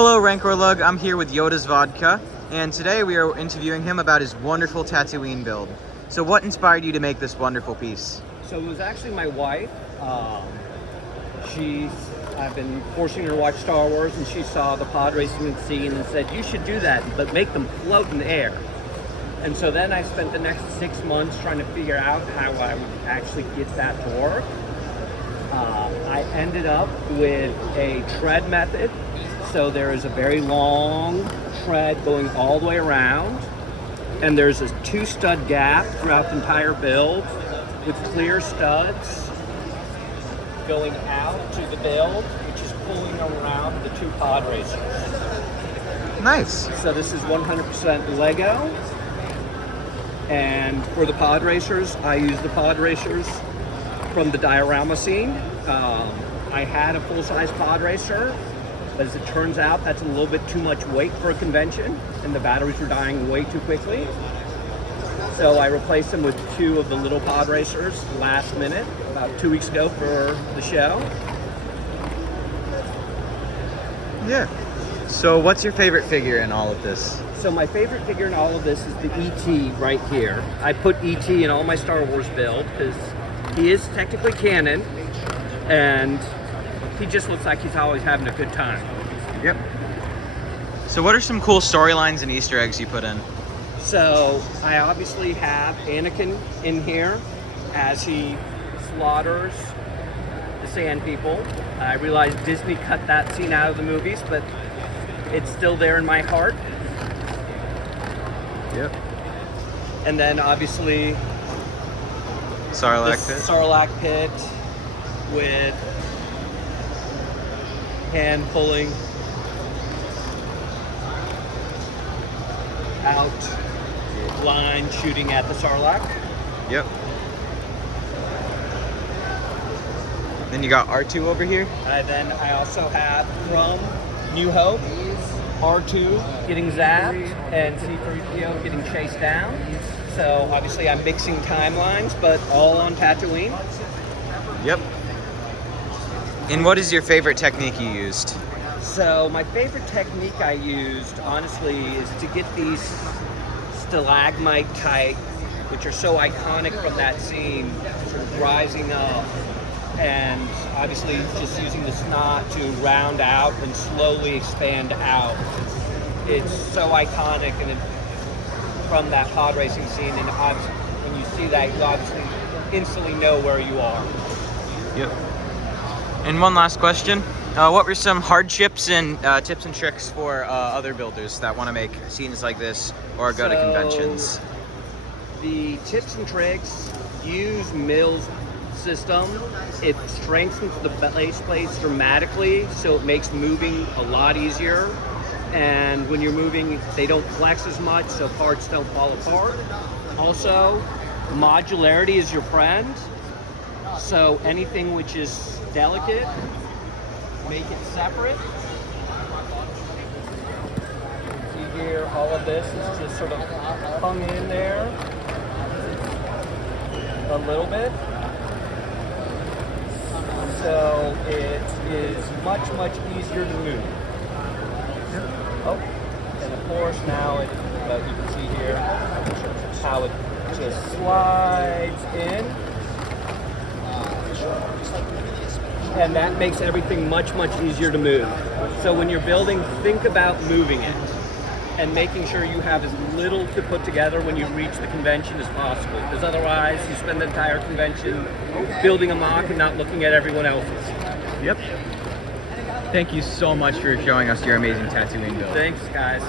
Hello, Rancor Lug. I'm here with Yoda's Vodka, and today we are interviewing him about his wonderful Tatooine build. So what inspired you to make this wonderful piece? So it was actually my wife. I've been forcing her to watch Star Wars, and she saw the pod racing scene and said, you should do that, but make them float in the air. And so then I spent the next 6 months trying to figure out how I would actually get that to work. I ended up with a tread method. So there is a very long tread going all the way around, and there's a 2-stud gap throughout the entire build with clear studs going out to the build, which is pulling around the 2 pod racers. Nice. So this is 100% Lego, and for the pod racers, I use the pod racers from the diorama scene. I had a full-size pod racer. As it turns out, that's a little bit too much weight for a convention, and the batteries were dying way too quickly. So I replaced them with 2 of the little pod racers last minute, about 2 weeks ago for the show. Yeah. So what's your favorite figure in all of this? So my favorite figure in all of this is the E.T. right here. I put E.T. in all my Star Wars build because he is technically canon, and he just looks like he's always having a good time. Yep. So what are some cool storylines and Easter eggs you put in? So I obviously have Anakin in here as he slaughters the Sand People. I realize Disney cut that scene out of the movies, but it's still there in my heart. Yep. And then obviously Sarlacc the pit. Sarlacc pit with hand pulling out, line shooting at the Sarlacc. Yep. Then you got R2 over here. Then I also have from New Hope, R2 getting zapped and C-3PO getting chased down. So obviously I'm mixing timelines, but all on Tatooine. Yep. And what is your favorite technique you used? So my favorite technique I used, honestly, is to get these stalagmite type, which are so iconic from that scene, sort of rising up, and obviously just using the snot to round out and slowly expand out. It's so iconic, and from that pod racing scene, and obviously when you see that, you obviously instantly know where you are. Yep. And one last question. What were some hardships and tips and tricks for other builders that want to make scenes like this or go to conventions? The tips and tricks, use Mill's system. It strengthens the base plates dramatically, so it makes moving a lot easier. And when you're moving, they don't flex as much, so parts don't fall apart. Also, modularity is your friend. So anything which is delicate, make it separate. See here, all of this is just sort of hung in there a little bit. So it is much, much easier to move. Oh, and of course now you can see here how it just slides in. And that makes everything much, much easier to move. So when you're building, think about moving it and making sure you have as little to put together when you reach the convention as possible. Because otherwise, you spend the entire convention building a mock and not looking at everyone else's. Yep. Thank you so much for showing us your amazing Tatooine build. Thanks, guys.